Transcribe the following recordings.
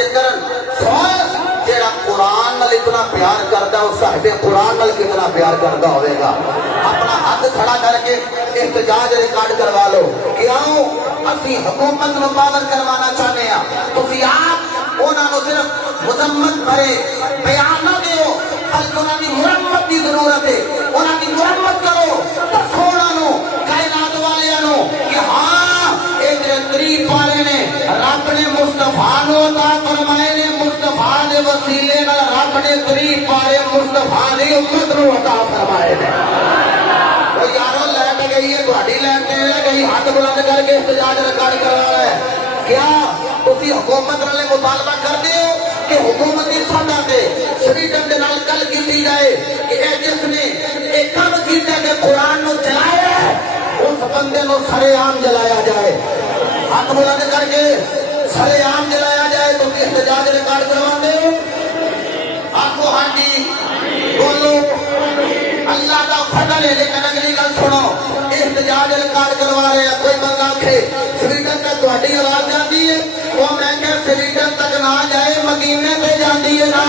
واضح کرن جیڑا قرآن نال اتنا پیار کردا اس صاحب قرآن نال کتنا پیار کردا ہوئے گا. اپنا ہاتھ کھڑا کر کے احتجاج ریکارڈ کروا لو کہ آؤ اسی حکومت نو پاور کروانا چاہتے ہیں. تسی آپ انہاں نو صرف مذمت بھرے بیان نہ دیو بلکہ انہاں دی مرمت دی ضرورت ہے. انہاں دی مرمت کرو دسو انہاں نو کائنات والیاں نو کہ ہاں ایک غریب والے نے رب نے مصطفیٰ نو عطا فرمائے نے مصطفیٰ دے وسیلے نال رب نے غریب والے مصطفیٰ دی امت نو عطا فرمائے نے. او یارو لائٹ گئی ہے تہاڈی لائٹ تے گئی ہاتھ بلند کر کے احتجاج ریکارڈ کروا رہا ہے. کیا تسی حکومت نال مطالبہ کردے ہو کہ حکومتی سطح تے سویڈن دے نال گل کیتی جائے کہ اے جس نے ایک کام کیتا کہ قرآن نو جلایا ہے اس بندے نو سرے عام جلایا جائے. ہاتھ بلند کر کے سرے عام جلایا جائے. تو احتجاج ریکارڈ کروا دے آخو ہاں جی بولو اللہ کا فضل ہے. لیکن اگلی گل سنو احتجاج ریکارڈ کروا رہے ہیں. کوئی بندہ آکھے سویڈن تک تہاڈی آواز جاتی ہے وہ میں کہ سویڈن تک نہ جائے مدینے پہ جاتی ہے نا.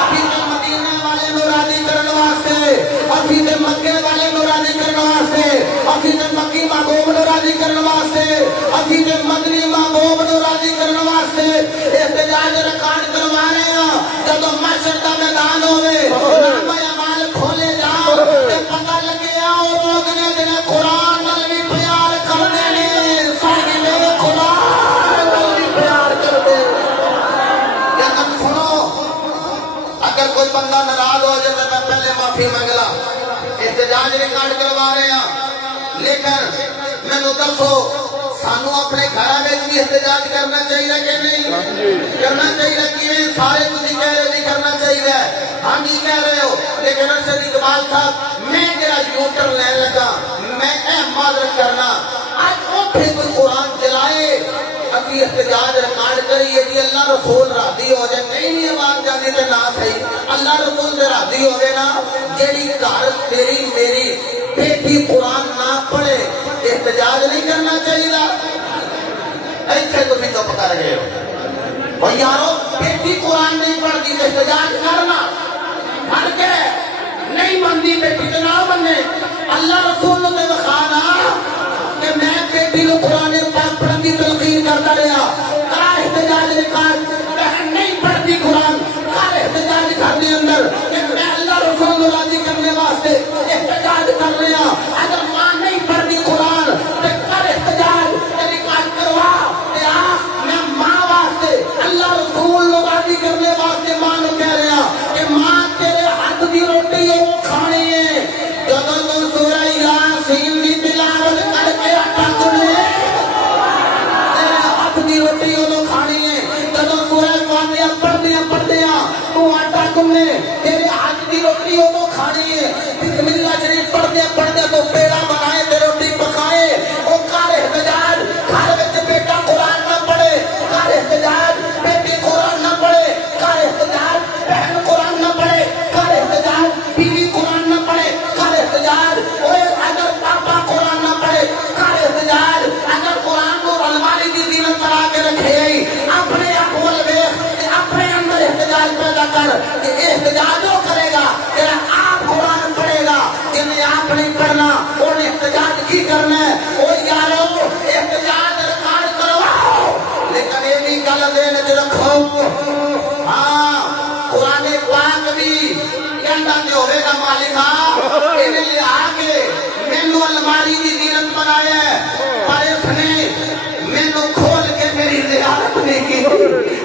ابھی تو مدینے والے نو راضی کرنے واسطے ابھی تو مکے والے نو راضی کرنے واسطے ابھی تو مکی محبوب نو راضی کرنے واسطے ابھی تو مدنی محبوب نو راضی کرنے واسطے احتجاج ریکارڈ کروا رہے ہیں. جب محشر کا میدان ہوئے نامہ اعمال کھولے جاؤ تے پتہ لگے آؤ لوگ نے جنہیں قرآن نال بھی پیار کرنے نے صاحب قرآن نال بھی پیار کرتے. لیکن سنو اگر کوئی بندہ ناراض ہو جائے تو میں پہلے معافی منگلا. احتجاج ریکارڈ کروا رہے ہیں لیکن مینوں دسو سانو اپنے گھر میں بھی احتجاج کرنا چاہیے کہ نہیں کرنا چاہیے کہ سارے تسی کہہ رہے نہیں کرنا چاہیے. ہاں جی کہہ رہے ہو لیکن ارشد اقبال صاحب میں جڑا یوٹر لین لگا میں معذرت کرنا آج اوتھے کوئی قرآن چلائے ابھی احتجاج ریکارڈ کریے جی اللہ رسول راضی ہو جائے. نہیں آواز جانے تے نہ صحیح اللہ رسول سے راضی ہوئے نا جیڑی گھر تیری میری بیٹی قرآن نہ پڑھے احتجاج نہیں کرنا چاہیے. ایسے تو چپ کر گئے ہو اور یارو بیٹی قرآن نہیں پڑھتی تو احتجاج کرنا ہر کے نہیں بنتی بیٹی تو نہ بنے. اللہ رسول نے دکھانا کہ میں بیٹی کو قرآن پاک پڑھنے کی تلقین کرتا رہا کا احتجاج ریکارڈ بہن نہیں پڑھتی قرآن کا احتجاج گھر کے اندر کہ میں اللہ رسول کو راضی کرنے واسطے احتجاج کر رہا. اگر ماں نہیں پڑھتی قرآن تو کر احتجاج ریکارڈ کروا کہ میں ماں واسطے اللہ رسول کو راضی کرنے واسطے ماں کو کہہ رہا کہ ماں تیرے ہاتھ کی روٹی وہ کھانی ہے جب تو سورہ یاسین کی تلاوت کر کے آٹا گنے تیرے ہاتھ کی روٹی وہ کھانی ہے جب سورہ فاتحہ پڑھدیا تو آٹا گنے تیرے ہاتھ کی روٹی وہ کھانی ہے. بسم اللہ شریف پڑھدیا تو پیڑا بنائے تے روٹی پکائے. وہ کر احتجاج گھر وچ بیٹا قرآن نہ پڑھے کر احتجاج بیٹی قرآن نہ پڑھے کر احتجاج بہن قرآن نہ پڑھے کر احتجاج بیوی قرآن نہ پڑھے کر احتجاج اگر پاپا قرآن نہ پڑھے کر احتجاج اگر قرآن کو الماری کی زینت بنا کے رکھے اپنے اقوال ویکھ اپنے اندر احتجاج پیدا کر کہ احتجاج وہ کرے گا تیرا آپ قرآن پڑھے گا جنہیں آپ نہیں پڑھنا انہیں احتجاج کی کرنا ہے. وہ یارو احتجاج ریکارڈ کرواؤ لیکن یہ بھی گل دین چ رکھو ہاں قرآن پاک بھی کہندا تے ہوے گا مالکا انہیں لیا کے مینوں الماری کی زینت بنایا ہے پر اس نے مینوں کھول کے میری زیارت نہیں کی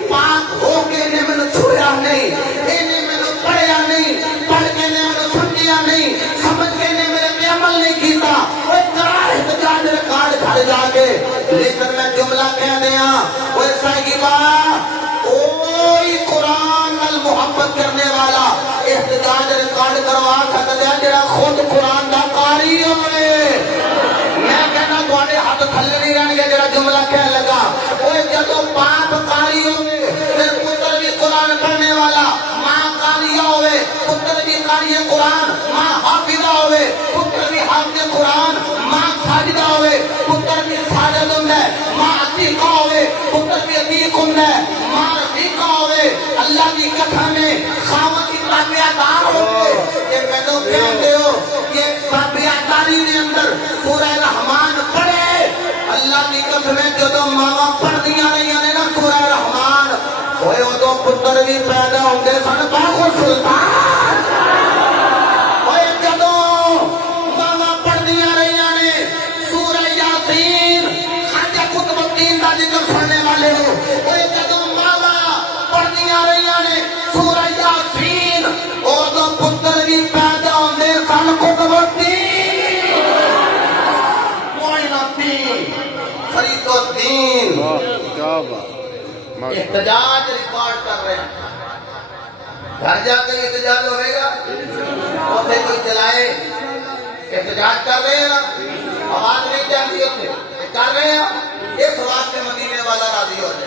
پاک ہو کے نے مینوں چھویا نہیں انہیں مینوں پڑھیا نہیں پڑھ کے نے مینوں سمجھیا نہیں سمجھ کے نے میرے پہ عمل نہیں کیتا وہ کرا احتجاج ریکارڈ گھر جا کے. لیکن میں جملہ کہہ دیا وہ صاحبہ کوئی قرآن نال محبت کرنے والا احتجاج ریکارڈ کروا سکتا ہے جڑا خود قرآن دا قاری ہوئے. میں کہنا تھوڑے ہاتھ تھلے نہیں رہن گے جڑا جملہ کہہ لگا وہ جدو باپ قاری ہوئے پھر پتر بھی قرآن پڑھنے والا ماں قاریہ ہوئے پتر بھی قاری قرآن ماں حافظہ ہوئے پتر بھی حافظ قرآن ماں ساجدہ ہوئے پتر بھی ساجد ہوں ماں عتیقہ ہوئے پتر بھی عتیق ہوں اللہ کی قسم ہے خاوند کی تابعدار ہوتے کہ میں تو کہتے ہو کہ تابعداری نے اندر سورہ رحمان پڑھے اللہ کی قسم ہے جدو ماما پڑھ دیا رہی ہیں نا سورہ رحمان ہوئے وہ تو پتر بھی پیدا ہوتے سن باخو سلطان ہوئے جدو ماما پڑھ دیا رہی ہیں سورہ یاسین خواجہ قطب الدین کا ذکر سننے والے ہو ہوئے جدو ماما پڑھ دیا رہی ہیں سورہ یاسین اور تو پتر بھی پیدا ہوتے سن قطب الدین معین الدین فرید الدین احتجاج ریکارڈ کر رہے ہیں گھر جا کر احتجاج ہوئے گا اور پھر کوئی چلائے احتجاج کر رہے ہیں نا آواز نہیں جاتی ہوتے کر رہے ہیں اس بات کے مدینے والا راضی ہو جائے